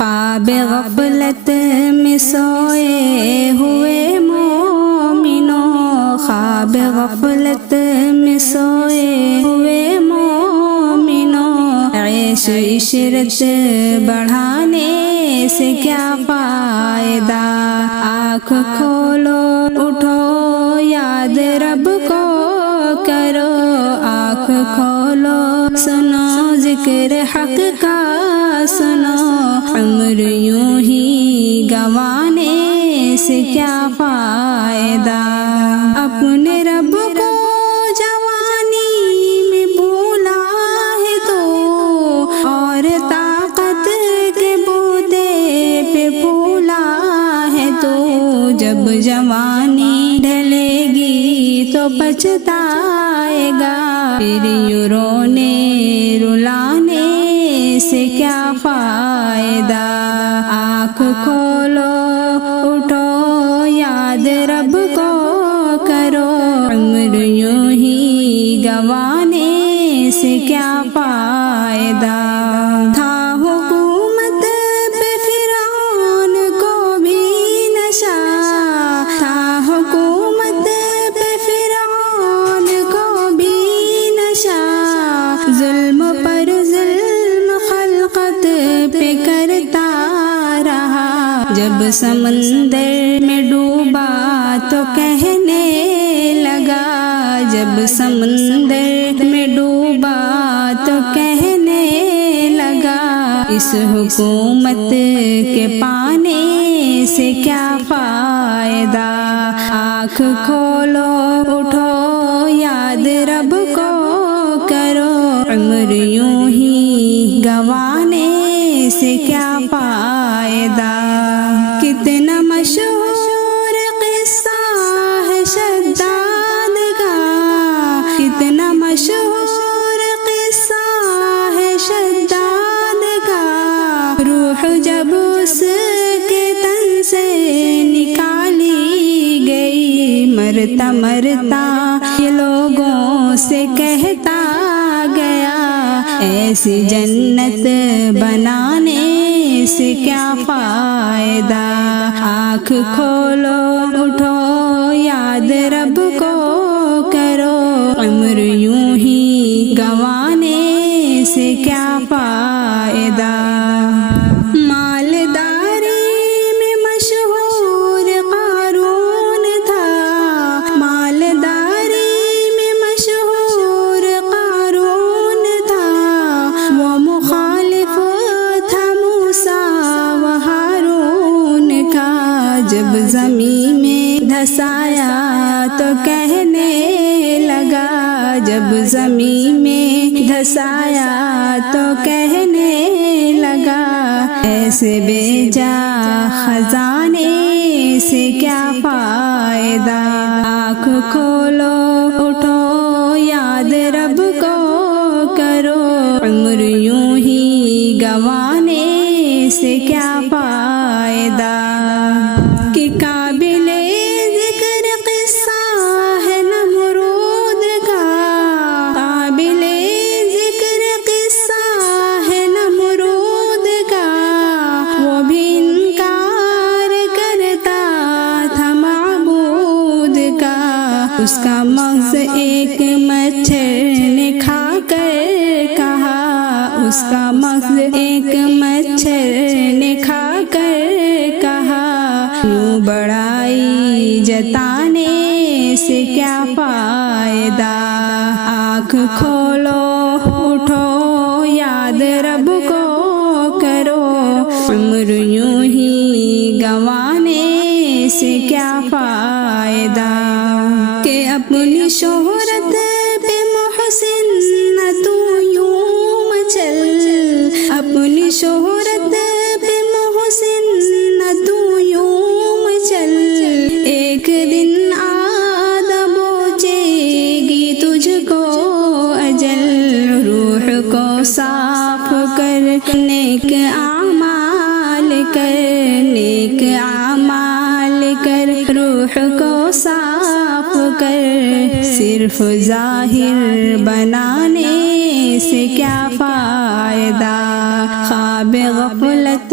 خواب غفلت میں سوئے ہوئے مومنوں، خواب غفلت میں سوئے ہوئے مومنوں، عیش عشرت بڑھانے سے کیا فائدہ؟ آنکھ کھولو اٹھو یاد رب کو کرو، آنکھ کھولو سنو ذکر حق کا سنو، عمر یوں ہی گنوانے سے کیا فائدہ؟ اپنے رب کو جوانی میں بھولا ہے تو، اور طاقت کے بودے پہ پھولا ہے تو، جب جوانی ڈھلے گی تو پچھتائے گا، پھر یوں رونے رلانے سے کیا فائدہ؟ آنکھ کھولو اٹھو یاد رب کو کرو، عمر یوں ہی گنوانے سے کیا فائدہ؟ تھا حکومت پہ فرعون کو بھی نشہ، تھا حکومت پہ فرعون کو بھی نشہ، ظلم پر ظلم خلقت پہ کرتا رہا، جب سمندر میں ڈوبا تو کہنے لگا، جب سمندر میں ڈوبا تو کہنے لگا، اس حکومت کے پانے سے کیا فائدہ؟ آنکھ کھولو اٹھو یاد رب کو کرو، عمر یوں ہی گنوانے سے کیا فائدہ؟ کتنا مشہور قصہ ہے شداد کا، کتنا مشہور قصہ ہے شداد کا، روح جب اس کے تن سے نکالی گئی، مرتا مرتا یہ لوگوں سے کہتا گیا، ایسی جنت بنانے سے کیا فائدہ؟ آنکھ کھولو اٹھو یاد رب کو کرو، عمر یوں ہی گنوانے سے کیا فائدہ؟ مالداری میں مشہور قارون تھا، مالداری میں مشہور قارون تھا، وہ مخالف تھا موسیٰ و ہارون کا، جب زمین میں دھسایا تو کہنے لگا، جب زمین میں دھسایا تو کہنے لگا، ایسے بے جا خزانے سے کیا فائدہ؟ آنکھ کھولو اٹھو یاد رب کو کرو، عمر یوں ہی گنوانے سے کیا فائدہ؟ کہ قابل ذکر قصہ ہے نمرود کا، قابل ذکر قصہ ہے نمرود کا، وہ بھی انکار کرتا تھا معبود کا، اس کا مغز ایک مچھر نے کھا کر کہا، اس کا مغز ایک مچھر نے کھا کر کہا، یوں بڑائی جتانے سے کیا فائدہ؟ آنکھ کھولو اٹھو یاد رب کو کرو، عمر یوں ہی گنوانے سے کیا فائدہ؟ کہ اپنی شہرت پہ محسن نہ تو یوں مچل، اپنی شہرت پہ محسن نہ تو یوں مچل، ایک دن آدم پہنچے گی تجھ کو اجل، روح کو صاف کر نیک اعمال کر، نیک اعمال کر، روح کو صاف کر، صرف ظاہر بنانے سے کیا فائدہ؟ خواب غفلت